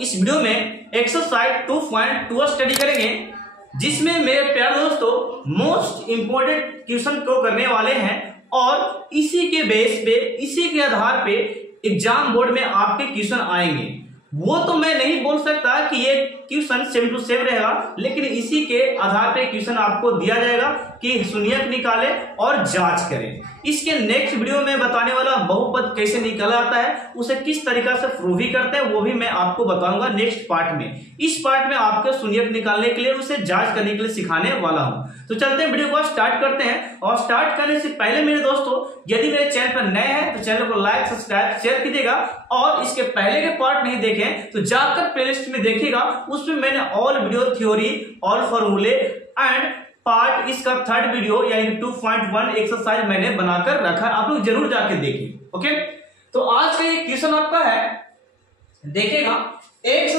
इस वीडियो में exercise 2.2 study करेंगे, जिसमें मेरे प्यारे दोस्तों मोस्ट इंपोर्टेंट क्वेश्चन को करने वाले हैं और इसी के बेस पे, इसी के आधार पे एग्जाम बोर्ड में आपके क्वेश्चन आएंगे। वो तो मैं नहीं बोल सकता कि ये क्वेश्चन सेम टू सेम रहेगा, लेकिन इसी के आधार पे क्वेश्चन आपको दिया जाएगा कि शून्यक निकाले और जांच करें। इसके नेक्स्ट वीडियो में बताने वाला बहुपद कैसे निकाला जाता है, उसे किस तरीका से प्रूव भी करते हैं, वो भी मैं आपको बताऊंगा नेक्स्ट पार्ट में। इस पार्ट में आपको शून्यक निकालने के लिए, उसे जांच करने के लिए सिखाने वाला हूं। तो चलते हैं वीडियो को स्टार्ट करते हैं। और स्टार्ट करने से पहले मेरे दोस्तों, यदि मेरे चैनल पर नए हैं तो चैनल को लाइक, सब्सक्राइब, शेयर कीजिएगा और इसके पहले के पार्ट नहीं देखें तो जाकर प्लेलिस्ट में देखिएगा। उसमें मैंने ऑल वीडियो थ्योरी, ऑल फॉर्मूले एंड पार्ट, इसका थर्ड वीडियो यानी 2.1 एक्सरसाइज मैंने बनाकर रखा है, आप लोग जरूर जाके देखिए। ओके, तो आज का ये क्वेश्चन आपका है, देखिएगा x²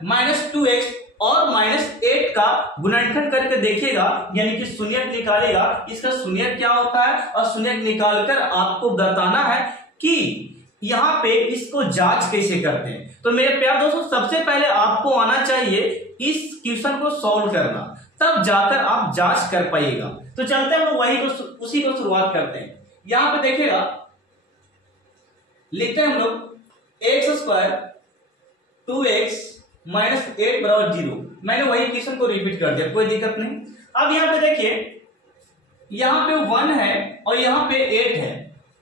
- 2x और -8 का गुणनखंड करके देखिएगा, यानी कि शून्यक निकालेगा। इसका शून्यक क्या होता है और शून्यक निकालकर आपको बताना है कि यहाँ पे इसको जांच कैसे करते हैं। तो मेरे प्यारे दोस्तों, सबसे पहले आपको आना चाहिए इस क्वेश्चन को सॉल्व करना, तब जाकर आप जांच कर पाइएगा। तो चलते हैं हम वही उसी को शुरुआत करते हैं। यहां पे देखिएगा, लिखते हैं हम लोग x² 2x - 8 = 0। मैंने वही क्वेश्चन को रिपीट कर दिया, कोई दिक्कत नहीं। अब यहां पे देखिए, यहां पे 1 है और यहां पे 8 है,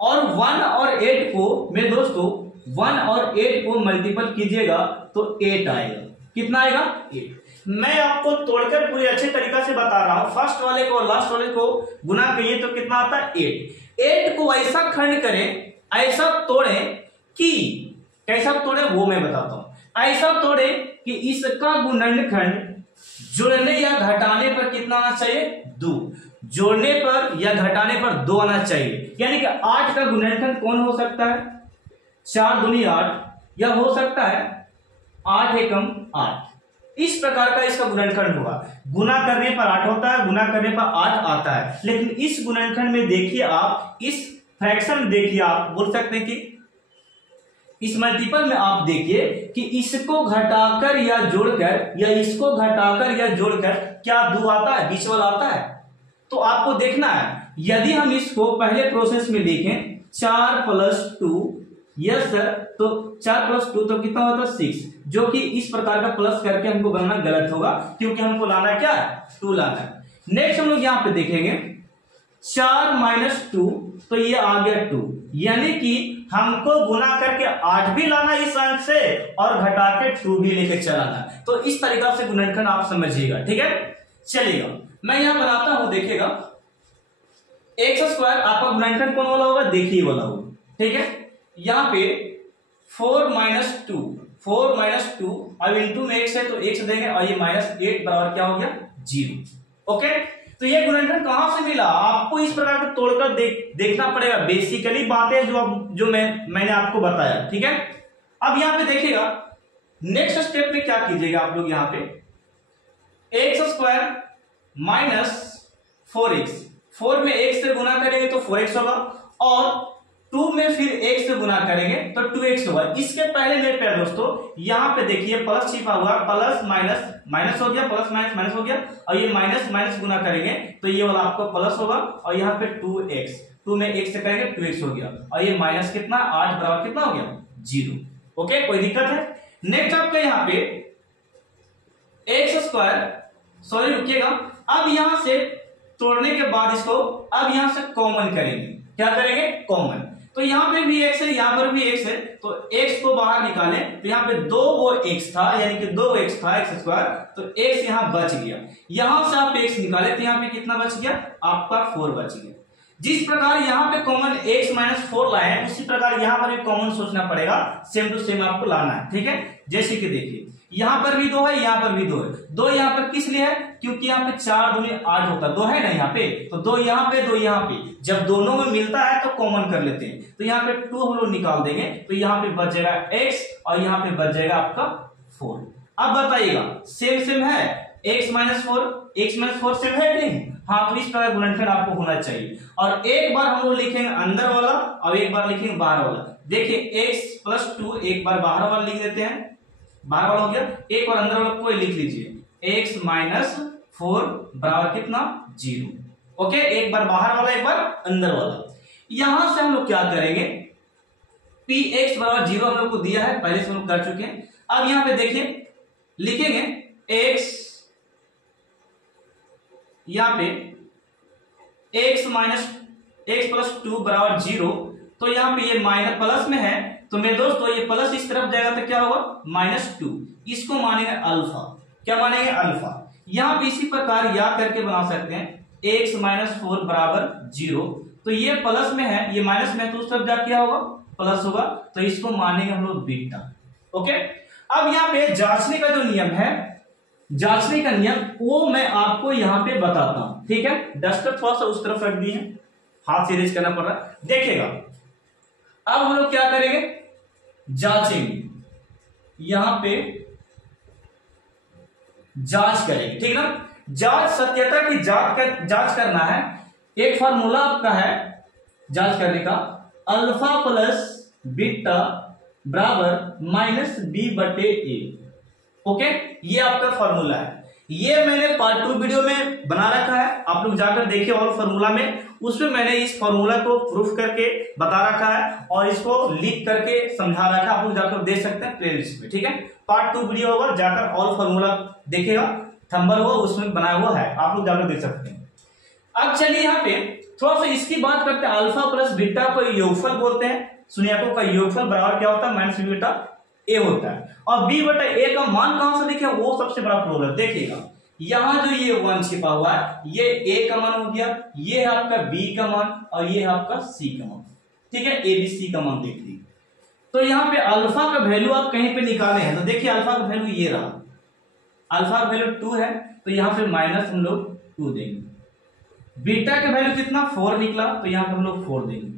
और 1 और 8 को मेरे दोस्तों 1 और 8 को मल्टीपल कीजिएगा तो 8 आएगा। कितना आएगा? 8। मैं आपको तोड़कर पूरे अच्छे तरीका से बता रहा हूं। फर्स्ट वाले को और लास्ट वाले को गुना करिए तो कितना आता है? 8। 8 को ऐसा खंड करें, ऐसा तोड़ें कि कैसा तोड़े वो मैं बताता हूं। ऐसा तोड़े कि इसका गुणनखंड जोड़ने या घटाने पर कितना आना चाहिए? 2। जोड़ने पर या घटाने पर 2 आना चाहिए। यानी कि 8 का गुणनखंड कौन हो सकता है? 4 दूनी 8, या हो सकता है 8 एकम 8। इस प्रकार का इसका गुणनखंड होगा। गुना करने पर 8 होता है, गुना करने पर 8 आता है। लेकिन इस गुणनखंड में देखिए, आप इस फ्रैक्शन में देखिए, आप बोल सकते हैं कि इस मल्टीपल में आप देखिए कि इसको घटाकर या जोड़कर, या इसको घटाकर या जोड़कर क्या 2 आता है? बीच वाला आता है। तो आपको देखना है, यदि हम इसको पहले प्रोसेस में देखें, 4 + 2, यस सर, तो 4 + 2 तो कितना होता है? 6, जो कि इस प्रकार का प्लस करके हमको बनाना गलत होगा, क्योंकि हमको लाना क्या है? 2 लाना है। नेक्स्ट हम लोग यहां पे देखेंगे 4 - 2, तो ये आ गया 2, यानी कि हमको गुना करके 8 भी लाना इस अंक से और घटा के 2 भी लेके चलाना। तो इस तरीका से गुणनखंड आप समझिएगा, ठीक है? चलिएगा, मैं यहां बनाता हूं, देखिएगा x² आपका गुणनखंड कौन वाला होगा? देखिए वाला होगा, ठीक है? यहां पे 4 - 2, 4 - 2, अब इनटू में x है तो x देंगे, और ये -8 बराबर क्या हो गया? 0। ओके, तो ये गुणनखंड कहां से मिला? आपको इस प्रकार के तोड़कर देखना पड़ेगा। बेसिकली बातें जो मैंने आपको बताया, ठीक है? अब यहां पे देखिएगा, नेक्स्ट स्टेप में क्या कीजिएगा आप लोग, यहां पे x² - 4x, 4 में x से गुना करेंगे तो 4x होगा, और 2 में फिर x से गुना करेंगे तो 2x होगा। इसके पहले मेरे प्यारे दोस्तों, यहां पे देखिए प्लस छिपा हुआ, प्लस माइनस माइनस हो गया, प्लस माइनस माइनस हो गया, और ये माइनस माइनस गुना करेंगे तो ये वाला आपको प्लस होगा, और यहाँ पे 2x, 2 में x से करेंगे 2x हो गया, और ये माइनस कितना 8 बराबर कितना हो गया? 0। ओके, कोई दिक्कत है? नेक्स्ट आपका यहाँ पे x², सॉरी रुकिएगा, अब यहां से तोड़ने के बाद इसको अब यहां से कॉमन करेंगे। क्या करेंगे? कॉमन। तो यहां पे भी x है, यहां पर भी x है, तो x को बाहर निकालें तो यहां पे 2 वो x था, यानी कि 2 x था x², तो x यहां बच गया। यहां से आप x निकाले तो यहां पे कितना बच गया? आपका 4 बच गया। जिस प्रकार यहां पे कॉमन x - 4 लाए हैं, उसी प्रकार यहां पर भी कॉमन सोचना पड़ेगा, सेम टू सेम आपको लाना है, ठीक है? जैसे कि देखिए, यहां पर भी 2 है, यहां पर भी 2 है। 2 यहां पर किस लिए है? क्योंकि यहां पे 4 दूनी 8 होता है, 2 है ना यहाँ पे, तो 2 यहां पे 2 यहां पे, जब दोनों में मिलता है तो कॉमन कर लेते हैं। तो यहाँ पे 2 हम लोग निकाल देंगे, तो यहाँ पे बच जाएगा x और यहाँ पे बच जाएगा आपका 4। अब बताइएगा, सेम है? x - 4 सेम है कि नहीं? हाँ, तो इस प्रकार गुणनखंड आपको होना चाहिए। और एक बार हम लोग लिखेंगे अंदर वाला और एक बार लिखेंगे बाहर वाला। देखिए x + 2 एक बार बाहर वाला लिख देते हैं, बाहर वाला हो गया, एक और अंदर वाला कोई लिख लीजिए, x माइनस 4 बराबर कितना 0। ओके, एक बार बाहर वाला एक बार अंदर वाला। यहां से हम लोग क्या करेंगे, px बराबर 0 हम लोग को दिया है, पहले से हम लोग कर चुके हैं। अब यहां पे देखिए लिखेंगे x, यहां पे x माइनस x प्लस 2 बराबर 0, तो यहां पे ये माइनस प्लस में है तो मेरे दोस्तों ये प्लस इस तरफ जाएगा तो क्या होगा -2, इसको मानेंगे अल्फा। क्या मानेंगे अल्फा। यहां पे इसी प्रकार याद करके बना सकते हैं x माइनस 4 बराबर 0, तो ये प्लस में है, ये माइनस में है, तो उस तरफ जा क्या होगा प्लस होगा, तो इसको मानेंगे हम लोग बीटा। ओके, अब यहाँ पे जांचने का जो नियम है, जांचने का नियम वो मैं आपको यहां पे बताता हूं, ठीक है। डस्टर थोड़ा सा उस तरफ रख दी है, हाथ से इरेज करना पड़ रहा है, देखिएगा। अब हम लोग क्या करेंगे, जांचेंगे, यहां पे जांच करेंगे, ठीक ना। जांच सत्यता की जांच करना है। एक फार्मूला आपका है जांच करने का, अल्फा प्लस बीटा बराबर माइनस बी बटे ए। ओके, ये आपका फॉर्मूला है। ये मैंने पार्ट 2 वीडियो में बना रखा है, आप लोग जाकर देखिए। और फॉर्मूला में उसमें मैंने इस फॉर्मूला को प्रूफ करके बता रखा है और इसको लिख करके समझा रखा है, आप लोग जाकर देख सकते हैं प्लेलिस्ट में, ठीक है। पार्ट 2 वीडियो होगा, जाकर और फॉर्मूला देखिएगा, थंबनेल वो उसमें बनाया हुआ है, आप लोग जाकर देख सकते हैं। अब चलिए यहाँ पे थोड़ा सा इसकी बात करते हैं। अल्फा प्लस बीटा को योगफल बोलते हैं, सुनियाकों का योगफल बराबर क्या होता है, माइनस बी बटा ए होता है। और बी बटा ए का मान कहां से देखें, वो सबसे बड़ा प्रॉब्लम। देखिएगा यहां जो ये 1 छिपा हुआ है, ये ए का मान हो गया, ये है आपका बी का मान और ये है आपका सी का मान, ठीक है। ए बी सी का मान देख लीजिए। तो यहाँ पे अल्फा का वैल्यू आप कहीं पे निकाले हैं, तो देखिए अल्फा का वैल्यू ये रहा, अल्फा का वैल्यू 2 है, तो यहाँ पे माइनस हम लोग 2 देंगे। बीटा का वैल्यू कितना 4 निकला, तो यहाँ पे हम लोग 4 देंगे।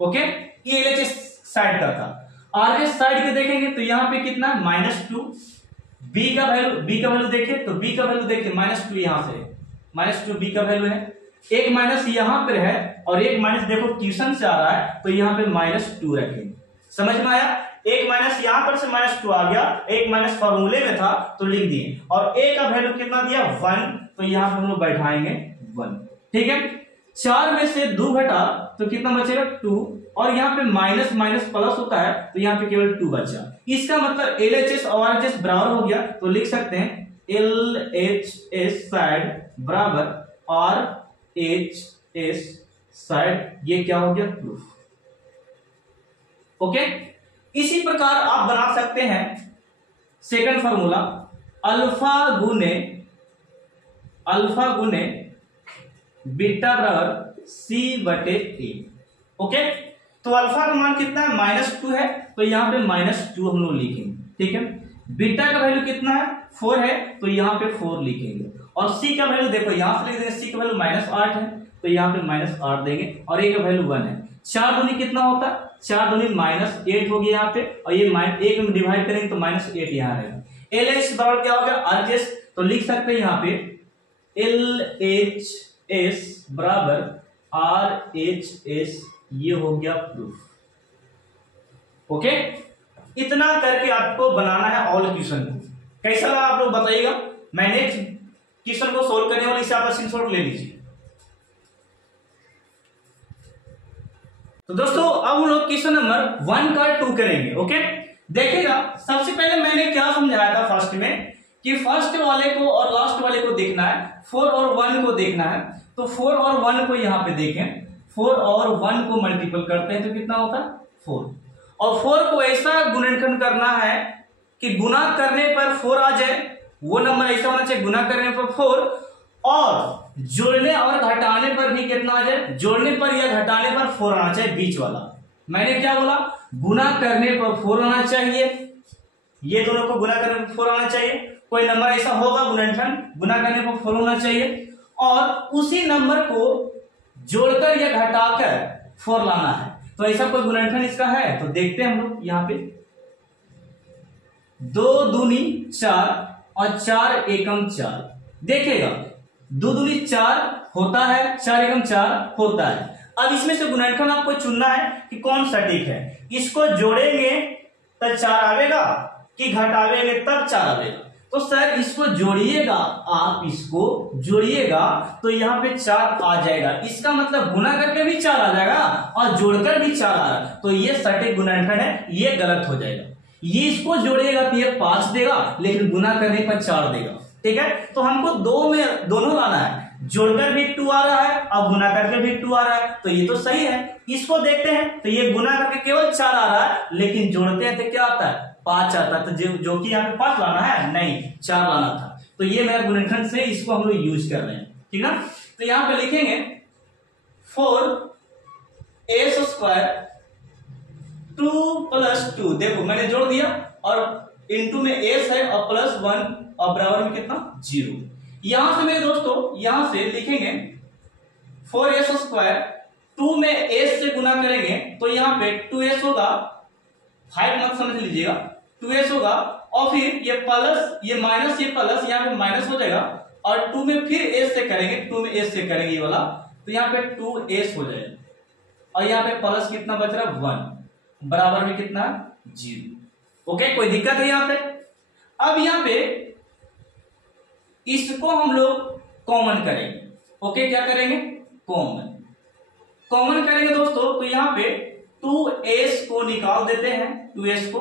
ओके, ये एलएचएस साइड का था। आरएच साइड के देखेंगे तो यहाँ पे कितना -2। बी का वैल्यू देखिए, तो बी का वैल्यू देखिए -2, यहां से -2 बी का वैल्यू है। एक माइनस यहां पर है और एक माइनस देखो ट्यूशन से आ रहा है, तो यहाँ पे -2 रखेंगे। समझ में आया, एक माइनस यहां पर से -2 आ गया, एक माइनस फॉर्मूले में था तो लिख दिए। और ए का वैल्यू कितना दिया 1, तो यहां पर हम लोग बैठाएंगे 1, ठीक है। 4 में से 2 घटा तो कितना बचेगा 2, और यहाँ पे माइनस माइनस प्लस होता है, तो यहाँ पे केवल 2 बचा। इसका मतलब LHS और RHS बराबर हो गया, तो लिख सकते हैं LHS साइड बराबर RHS साइड, ये क्या हो गया प्रूफ। ओके, इसी प्रकार आप बना सकते हैं सेकंड फॉर्मूला, अल्फा गुने बीटा बराबर सी बटे ए। ओके, तो अल्फा का मान कितना है -2 है, तो यहाँ पे -2 हम लोग लिखेंगे, ठीक है। बीटा का वैल्यू कितना है 4 है, तो यहाँ पे 4 लिखेंगे। और सी का वैल्यू देखो यहां से लिख देंगे, सी का वैल्यू -8 है, तो यहाँ पे -8 देंगे। और ए का वैल्यू 1 है। 4 दूनी कितना होता है, 4 दूनी -8 होगी यहाँ पे, और ये -1 में डिवाइड करेंगे तो -8 यहाँ रहेगा। LHS बराबर क्या होगा RHS, तो लिख सकते हैं यहाँ पे LHS बराबर RHS, ये हो गया प्रूफ। ओके, इतना करके आपको बनाना है ऑल क्वेश्चन को। कैसा लगा आप लोग बताइएगा। मैं नेक्स्ट क्वेश्चन को सोल्व करने वाले, इसे आप स्क्रीनशॉट ले लीजिए। तो दोस्तों अब हम लोग क्वेश्चन नंबर 1 का 2 करेंगे। ओके, देखिएगा सबसे पहले मैंने क्या समझाया था फर्स्ट में, कि फर्स्ट वाले को और लास्ट वाले को देखना है, 4 और 1 को देखना है। तो 4 और 1 को यहां पे देखें, 4 और 1 को मल्टीपल करते हैं तो कितना होता है 4। और 4 को ऐसा गुणनखंड करना है कि गुना करने पर 4 आ जाए, वो नंबर ऐसा होना चाहिए गुना करने पर 4, और जोड़ने और घटाने पर भी कितना आ जाए, जोड़ने पर या घटाने पर 4 आना चाहिए बीच वाला। मैंने क्या बोला, गुना करने पर 4 आना चाहिए, ये दोनों को गुना करने पर 4 आना चाहिए। कोई नंबर ऐसा होगा गुणनखंड, गुना करने पर 4 होना चाहिए, और उसी नंबर को जोड़कर या घटाकर 4 लाना है। तो ऐसा कोई गुणनखंड इसका है, तो देखते हैं हम लोग यहाँ पे। 2 दूनी 4 और 4 एकम 4। देखिएगा 2 दूनी 4 होता है, 4 एकम 4 होता है। अब इसमें से गुणनखंड आपको चुनना है कि कौन सटीक है। इसको जोड़ेंगे तो 4 आवेगा, कि घटावेंगे तब 4 आवेगा। तो सर इसको जोड़िएगा, आप इसको जोड़िएगा तो यहाँ पे 4 आ जाएगा। इसका मतलब गुना करके भी 4 आ जाएगा और जोड़कर भी 4 आ रहा है, तो ये सटीक गुणनखंड है, ये गलत हो जाएगा। ये इसको जोड़िएगा तो ये 5 देगा, लेकिन गुना करने पर 4 देगा। ठीक है, तो हमको दो में दोनों लाना है, जोड़कर भी 2 आ रहा है और गुना करके भी 2 आ रहा है, तो ये तो सही है। इसको देखते हैं तो ये गुना करके केवल 4 आ रहा है, लेकिन जोड़ते हैं तो क्या आता है, 5 आता है। तो जो कि यहाँ पे 5 लाना है, नहीं 4 लाना था। तो ये मेरा गुणनखंड से इसको हम लोग यूज कर रहे हैं, ठीक ना। तो यहाँ पे लिखेंगे 4a² 2 + 2, देखो मैंने जोड़ दिया और इनटू में एस है और +1 और बराबर में कितना 0। यहां से मेरे दोस्तों यहां से लिखेंगे 4s², 2 में s से गुना करेंगे तो यहाँ पे 2s होगा, 5 मत समझ लीजिएगा, 2s होगा और फिर ये प्लस ये माइनस ये प्लस यहाँ पे माइनस हो जाएगा और 2 में फिर s से करेंगे, 2 में s से करेंगे ये वाला, तो यहाँ पे 2s हो जाएगा और यहाँ पे प्लस कितना बच रहा है 1, बराबर में कितना 0। ओके, कोई दिक्कत है यहाँ पे। अब यहाँ पे इसको हम लोग कॉमन करेंगे। ओके, क्या करेंगे, कॉमन करेंगे दोस्तों। तो यहाँ पे 2s को निकाल देते हैं, 2s को,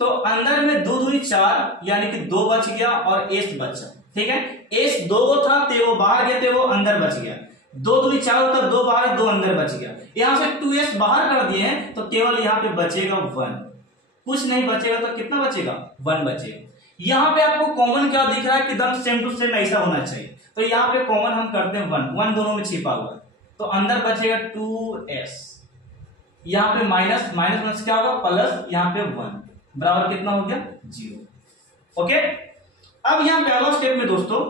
तो अंदर में 2 दूनी 4 यानी कि 2 बच गया और s बचा। ठीक है, s 2 था तो वो बाहर गया, तो वो अंदर बच गया। 2 दूनी 4 होता, 2 बाहर 2 अंदर बच गया। यहां से 2s बाहर कर दिए हैं तो केवल यहाँ पे बचेगा 1, कुछ नहीं बचेगा। तो कितना बचेगा, 1 बचेगा। यहाँ पे आपको कॉमन क्या दिख रहा है कि एकदम सेम टू सेम ऐसा होना चाहिए, तो यहाँ पे कॉमन हम करते हैं 1 दोनों में छिपा हुआ है, तो अंदर बचेगा 2s, यहाँ पे माइनस माइनस क्या होगा प्लस, यहाँ पे 1 बराबर कितना हो गया 0। ओके, अब यहाँ पे अगला स्टेप में दोस्तों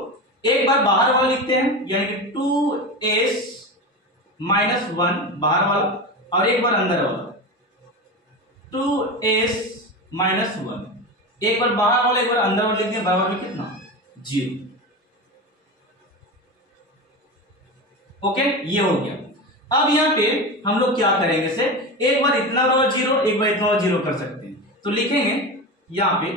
एक बार बाहर वाला लिखते हैं, यानी कि 2s - 1 बाहर वाला और एक बार अंदर वाला 2s - 1, एक बार बाहर वाला एक बार अंदर वाला लिख दिया, बराबर में कितना 0। ओके, ये हो गया। अब यहाँ पे हम लोग क्या करेंगे से, एक बार इतना बराबर 0, एक बार इतना 0 कर सकते हैं। तो लिखेंगे यहाँ पे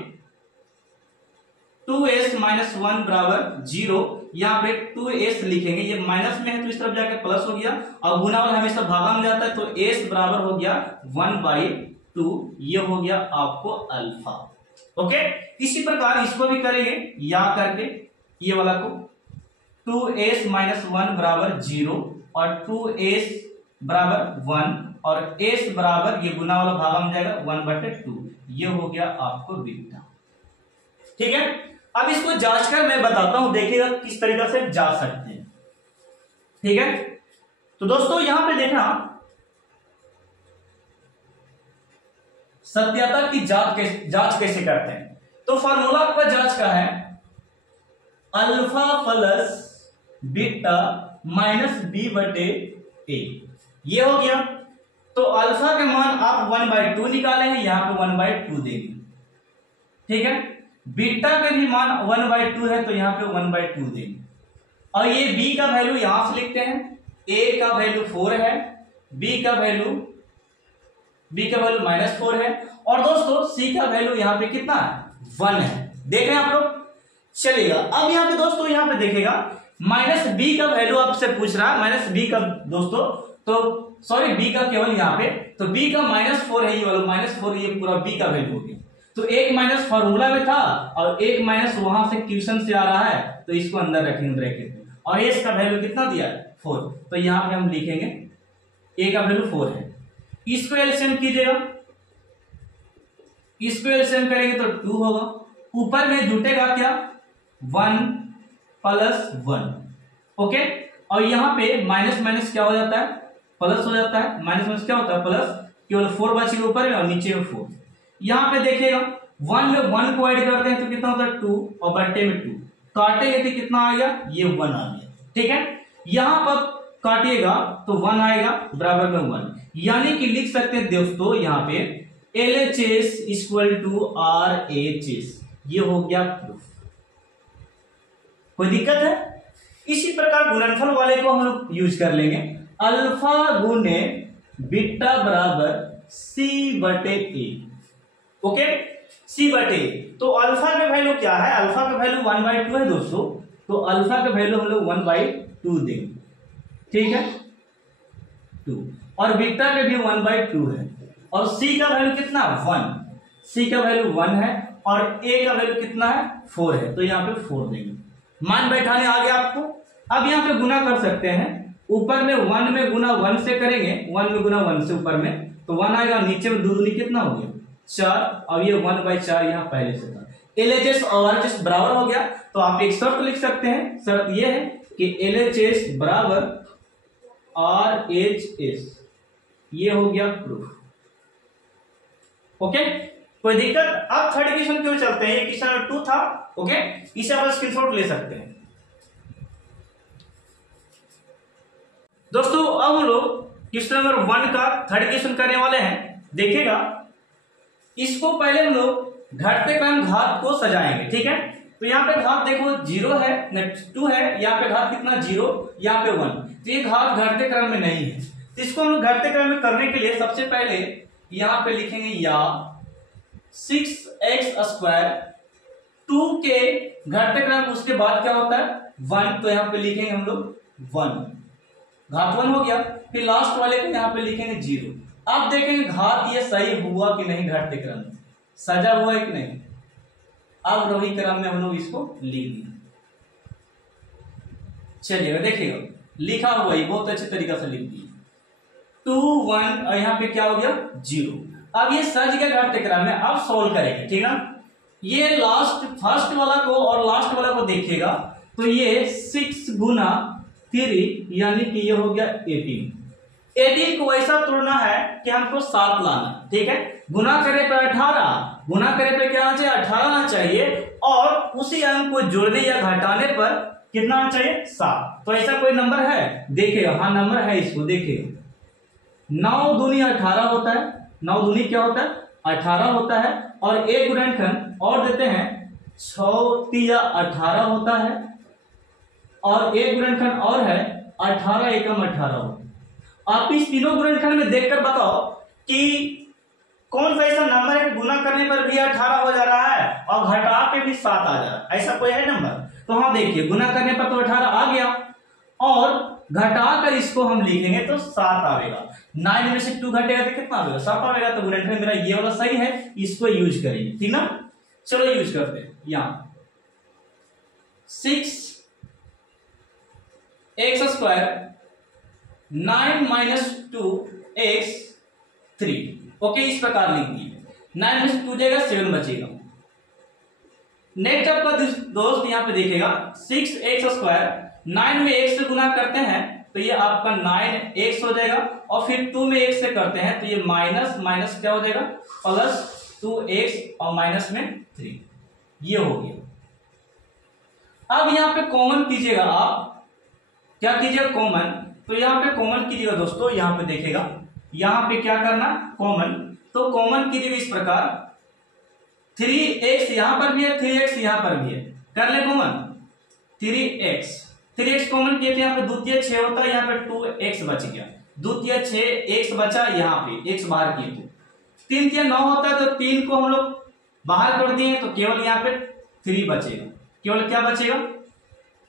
2s - 1 बराबर 0, यहाँ पे 2s लिखेंगे, ये माइनस में है तो इस तरफ जाकर प्लस हो गया और गुना वाला हमेशा भागा में जाता है, तो s बराबर हो गया 1/2, ये हो गया आपको अल्फा। ओके, इसी प्रकार इसको भी करेंगे या करके ये वाला को 2s - 1 बराबर 0 और 2s बराबर 1 और s बराबर ये गुना वाला भागा में जाएगा 1/2, ये हो गया आपको बीटा। ठीक है, अब इसको जांच कर मैं बताता हूं, देखिएगा किस तरीके से जांच सकते हैं। ठीक है, तो दोस्तों यहां पे देखना सत्यता की जांच कैसे करते हैं। तो फॉर्मूला आपका जांच का है alpha plus beta minus b/a, ये हो गया। तो अल्फा के मान आप 1/2 निकाले हैं, यहां पे 1/2 देंगे। ठीक है, बीटा के भी मान 1/2 है तो यहां पे 1/2 देंगे और ये b का वैल्यू यहां से लिखते हैं, a का वैल्यू 4 है, b का वैल्यू -4 है और दोस्तों c का वैल्यू यहां पे कितना है 1 है। देख रहे हैं आप लोग, चलिएगा। अब यहाँ पे दोस्तों यहाँ पे देखेगा -b का वैल्यू आपसे पूछ रहा है, -b का दोस्तों, तो सॉरी b का केवल यहाँ पे, तो b का -4 है, ये वाला -4, ये पूरा b का वैल्यू हो गया। तो एक माइनस फॉर्मूला में था और एक माइनस वहां से क्वेश्चन से आ रहा है, तो इसको अंदर रखेंगे ब्रैकेट में और s का वैल्यू कितना दिया है 4, तो यहां पे हम लिखेंगे a का वैल्यू 4 है। इसको एलसीएम कीजिएगा, इसको एलसीएम करेंगे तो 2 होगा, ऊपर में जुटेगा क्या 1 + 1। ओके, और यहाँ पे माइनस माइनस क्या हो जाता है प्लस हो जाता है, माइनस माइनस क्या होता है प्लस, केवल 4 बचेगा ऊपर में और नीचे में 4। यहाँ पे देखिएगा 1 में 1 को ऐड करते हैं तो कितना होता है 2 और बट्टे में 2, काटेंगे तो कितना आ गया ये 1 आ गया। ठीक है, यहां पर काटिएगा तो 1 आएगा बराबर में 1, यानी कि लिख सकते हैं दोस्तों यहाँ पे LHS = RHS, ये हो गया प्रूफ। कोई दिक्कत है? इसी प्रकार गुणनफल वाले को हम लोग यूज कर लेंगे, अल्फा गुने बीटा बराबर C/A। ओके, सी बटे, तो अल्फा का वैल्यू क्या है, अल्फा का वैल्यू 1/2 है दोस्तों, तो अल्फा का वैल्यू हम लोग 1/2 देंगे, ठीक है 2, और बीटा का भी 1/2 है, और सी का वैल्यू कितना 1, सी का वैल्यू 1 है और ए का वैल्यू कितना है 4 है, तो यहाँ पे 4 देंगे। मान बैठाने आ गया आपको। अब यहाँ पे गुना कर सकते हैं, ऊपर में 1 में गुना 1 से करेंगे, 1 में गुना 1 से ऊपर में तो 1 आएगा, नीचे में 2 दूनी कितना हो गया 4, और ये 1/4 यहाँ पहले से था। LHS और RHS बराबर हो गया, तो आप एक शर्त लिख सकते हैं, शर्त ये है कि LHS बराबर RHS, ये हो गया प्रूफ। ओके, कोई दिक्कत। अब थर्ड क्वेश्चन क्यों चलते हैं, क्वेश्चन 2 था। ओके, इसे आप स्क्रीनशॉट ले सकते हैं दोस्तों। अब हम लोग क्वेश्चन नंबर 1 का थर्ड क्वेश्चन करने वाले हैं। देखिएगा, इसको पहले हम लोग घटते क्रम घात को सजाएंगे, ठीक है। तो यहाँ पे घात देखो 0 है, 2 है, यहाँ पे घात कितना 0, यहाँ पे 1, तो ये घात घटते क्रम में नहीं है। तो इसको हम लोग घटते क्रम में करने के लिए सबसे पहले यहाँ पे लिखेंगे या 6x², 2 के घटते क्रम, उसके बाद क्या होता है 1, तो यहाँ पे लिखेंगे हम लोग 1, घात 1 हो गया। फिर लास्ट वाले को यहाँ पे लिखेंगे 0। अब देखेंगे घात ये सही हुआ कि नहीं, घटते क्रम में सजा हुआ है कि नहीं। अब रोही क्रम में हम लोग इसको लिख दिए। चलिएगा देखिएगा, लिखा हुआ ही बहुत अच्छे तरीका से लिख दिए 2 1, और यहाँ पे क्या हो गया 0। अब ये सज गया घटते क्रम में, अब सोल्व करेंगे, ठीक है। ये लास्ट फर्स्ट वाला को और लास्ट वाला को देखिएगा, तो ये 6 गुना 3 यानी कि ये हो गया 18 को ऐसा तोड़ना है कि हमको 7 लाना, ठीक है। गुना करे पे 18, गुना करे पे क्या आना चाहिए 18 आना चाहिए, और उसी अंक को जोड़ने या घटाने पर कितना आना चाहिए 7। तो ऐसा कोई नंबर है, देखिएगा, हाँ नंबर है, इसको देखिएगा 9 दूनी 18 होता है, 9 दूनी क्या होता है 18 होता है, और एक गुणनखंड और देते हैं 6 तिया 18 होता है, और एक गुणनखंड और है 18 एकम 18 होता है। आप इस तीनों गुणनखंड में देखकर बताओ कि कौन सा ऐसा नंबर है कि गुना करने पर भी 18 हो जा रहा है और घटा के भी 7 आ जा रहा है, ऐसा कोई है नंबर। तो हाँ देखिए, गुना करने पर तो 18 आ गया, और घटा कर इसको हम लिखेंगे तो 7 आएगा। 9 में से 2 घटेगा तो कितना आएगा 7 आएगा। तो गुणनखंड मेरा ये वाला सही है, इसको यूज करेंगे, ठीक ना। चलो यूज करते हैं। यहाँ 6x² 9 - 2x3, ओके, इस प्रकार लिख दिए। 9 में से 2 जाएगा 7 बचेगा। नेक्स्ट आपका दोस्त यहाँ पे देखेगा 6x², 9 में 1 से गुना करते हैं तो ये आपका 9x हो जाएगा, और फिर 2 में 1 से करते हैं तो ये माइनस माइनस क्या हो जाएगा +2x, और माइनस में 3, ये हो गया। अब यहाँ पे कॉमन कीजिएगा, आप क्या कीजिएगा कॉमन, तो यहाँ पे कॉमन कीजिएगा दोस्तों। यहाँ पे देखेगा, यहाँ पे क्या करना कॉमन, तो कॉमन कीजिएगा इस प्रकार 3x यहां पर भी है, 3x यहां पर भी है, कर ले कॉमन 3x कॉमन किए थे, यहाँ पे द्वितीय 6 होता है, यहाँ पे 2x बच गया, द्वितीय 6x बचा, यहाँ पे x बाहर किए तो 3 3 9 होता है, तो 3 को हम लोग बाहर कर दिए तो केवल यहाँ पे 3 बचेगा, केवल क्या बचेगा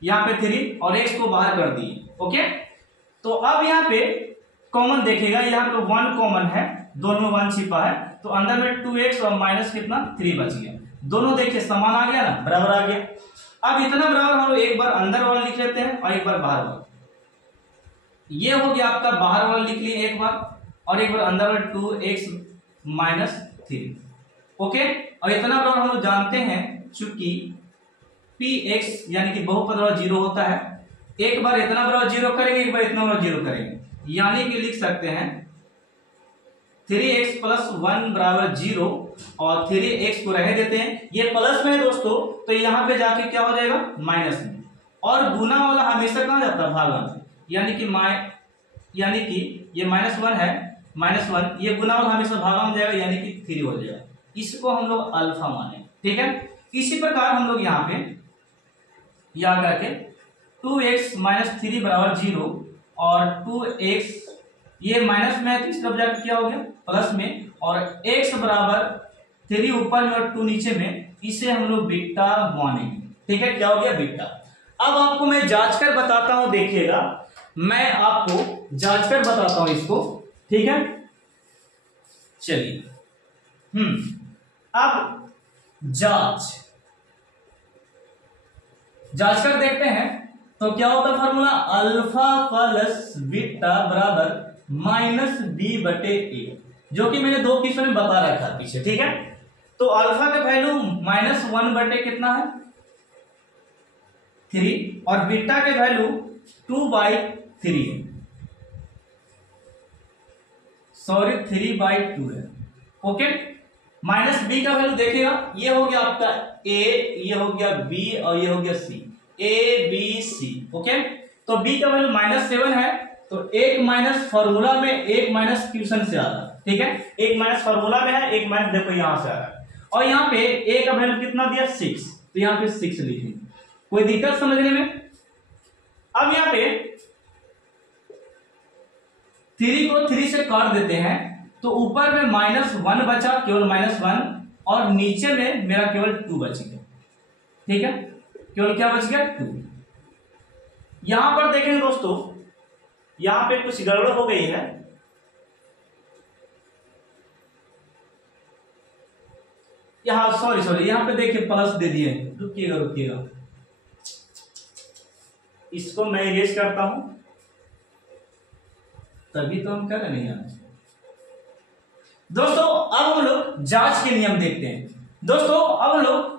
यहाँ पे 3 और x को बाहर कर दिए। ओके, तो अब यहाँ पे कॉमन देखेगा, यहाँ पे 1 कॉमन है, दोनों 1 छिपा है, तो अंदर में 2x और माइनस कितना 3 बच गया, दोनों देखिए समान आ गया ना, बराबर आ गया। अब इतना बराबर हम लोग एक बार अंदर वाला लिख लेते हैं और एक बार बाहर वाला, ये हो गया आपका बाहर वाला लिख लिए एक बार, और एक बार अंदर वाला 2x माइनस 3। ओके, और इतना बराबर हम लोग जानते हैं चूंकि px यानी कि बहुपद वाला 0 होता है, एक बार इतना बराबर 0 करेंगे, एक बार इतना बराबर 0 करेंगे, यानी कि लिख सकते हैं 3x + 1 = 0 और 3x को रह देते हैं, ये प्लस में है दोस्तों, तो यहाँ पे जाके क्या हो जाएगा माइनस में, और गुना वाला हमेशा कहाँ जाता है भागा, यानी कि ये -1 है, -1, ये गुना वाला हमेशा भागा में जाएगा, यानी कि 3 हो जाएगा, इसको हम लोग अल्फा माने। ठीक है, इसी प्रकार हम लोग यहाँ पे यहाँ करके 2x - 3 = 0 और 2x ये माइनस में है तो इस तरफ जाकर क्या हो गया प्लस में, और x बराबर 3 ऊपर में और 2 नीचे में, इसे हम लोग बीटा मानेंगे। ठीक है, क्या हो गया बीटा। अब आपको मैं जांच कर बताता हूं, देखिएगा मैं आपको जांच कर बताता हूं इसको। ठीक है, चलिए अब जांच कर देखते हैं। तो क्या होता है फॉर्मूला, अल्फा प्लस बीटा बराबर माइनस बी बटे ए, जो कि मैंने 2 क्वेश्चन में बता रखा था पीछे। ठीक है, तो अल्फा का वैल्यू -1 बटे कितना है 3, और बीटा के वैल्यू 2/3 है, सॉरी 3/2 है। ओके, माइनस बी का वैल्यू देखिएगा, ये हो गया आपका ए, ये हो गया बी और ये हो गया सी, ए बी सी। ओके, तो बी का वैल्यू -7 है, तो एक माइनस फॉर्मूला में, एक माइनस क्वेश्चन से आ रहा है। ठीक है, एक माइनस फॉर्मूला में है, एक माइनस देखो यहां से आ रहा है, और यहाँ पे ए का वैल्यू कितना दिया 6, तो यहाँ पे 6 लिखेंगे। कोई दिक्कत समझने में? अब यहाँ पे 3 को 3 से काट देते हैं, तो ऊपर में -1 बचा, केवल -1, और नीचे में मेरा केवल 2 बच गया। ठीक है, केवल क्या बच गया 2। यहां पर देखेंगे दोस्तों, यहां पे कुछ गड़बड़ हो गई है। यहां सॉरी यहां पे देखिए प्लस दे दिए, रुकिएगा, इसको मैं इरेज करता हूं, तभी तो हम कर रहे हैं दोस्तों। अब हम लोग जांच के नियम देखते हैं। दोस्तों अब हम लोग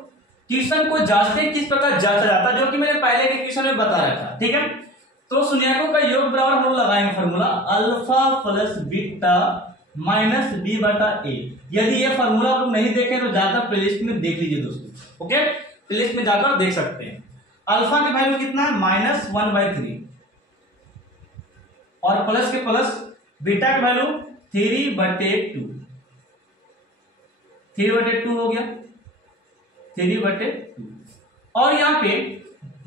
क्वेश्चन को जांचते किस प्रकार जांचा जाता है, जो कि मैंने पहले के क्वेश्चन में बताया था। ठीक है, तो शून्यकों का योग बराबर हम लोग लगाएंगे formula alpha plus beta minus B बटा ए। यदि ये फॉर्मूला आप लोग नहीं देखें तो जाकर प्लेलिस्ट में देख लीजिए दोस्तों। ओके, प्लेलिस्ट में जाकर देख सकते हैं। अल्फा के वैल्यू कितना है -1/3, और प्लस के प्लस बीटा का वैल्यू 3/2, 3/2 हो गया, 3/2। और यहाँ पे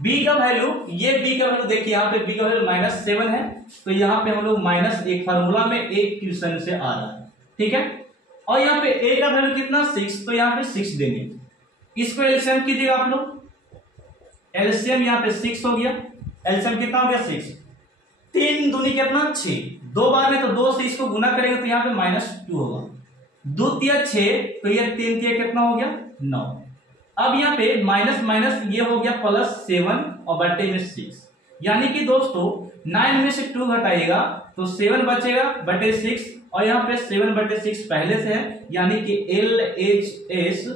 b का वैल्यू, ये b का वैल्यू देखिए, यहाँ पे b का वैल्यू -7 है, तो यहाँ पे हम लोग माइनस एक फार्मूला में एक क्वेश्चन से आ रहा है। ठीक है, और यहाँ पे a का वैल्यू कितना 6, तो यहाँ पे 6 देंगे। इसको एलसीएम कीजिएगा आप लोग, एलसीएम यहाँ पे 6 हो गया, एलसीएम कितना हो गया 6, 3 दूनी कितना 6, 2 बार में तो 2 से इसको गुना करेंगे तो यहाँ पे -2 होगा, 2 तिया 6, तो ये 3 तिया कितना हो गया 9। अब यहाँ पे माइनस माइनस ये हो गया +7 और बटे में 6, यानी कि दोस्तों 9 में से 2 घटाइएगा तो 7 बचेगा बटे 6, और यहाँ पे 7/6 पहले से है, यानी कि LHS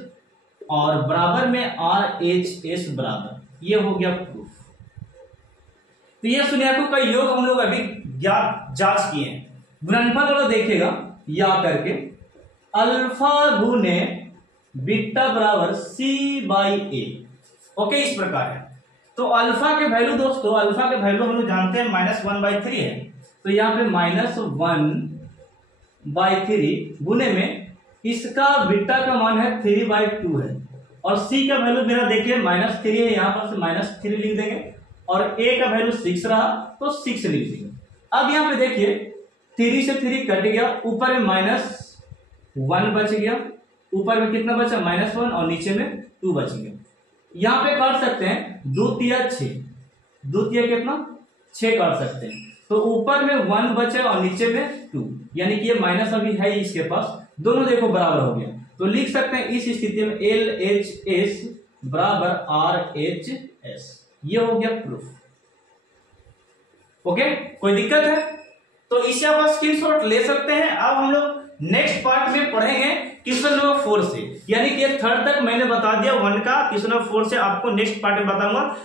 और बराबर में RHS बराबर, ये हो गया प्रूफ। तो ये शून्यकों का योग हम लोग अभी जांच किए हैं। गुणनफल वाला देखिएगा, या करके अल्फा गुने बीटा बराबर C/A। ओके, इस प्रकार है। तो अल्फा के वैल्यू दोस्तों, अल्फा के वैल्यू हम लोग जानते हैं -1/3 है, तो यहाँ पे -1/3 गुने में इसका बीटा का मान है 3/2 है, और C का वैल्यू मेरा देखिए -3 है, यहाँ पर से -3 लिख देंगे, और A का वैल्यू 6 रहा तो 6 लिख देंगे। अब यहाँ पे देखिए 3 से 3 कट गया, ऊपर में -1 बच गया, ऊपर में कितना बचा -1, और नीचे में 2 बच गया। यहाँ पे काट सकते हैं 2 तिया 6, 2 तिया कितना 6 काट सकते हैं, तो ऊपर में 1 बचे और नीचे में 2, यानी कि ये माइनस अभी है ही इसके पास, दोनों देखो बराबर हो गया, तो लिख सकते हैं इस स्थिति में LHS बराबर RHS। ये हो गया प्रूफ। ओके, कोई दिक्कत है तो इसे आप स्क्रीनशॉट ले सकते हैं। अब हम लोग नेक्स्ट पार्ट में पढ़ेंगे क्वेश्चन नंबर 4 से, यानी कि 3rd तक मैंने बता दिया 1 का, क्वेश्चन नंबर 4 से आपको नेक्स्ट पार्ट में बताऊंगा।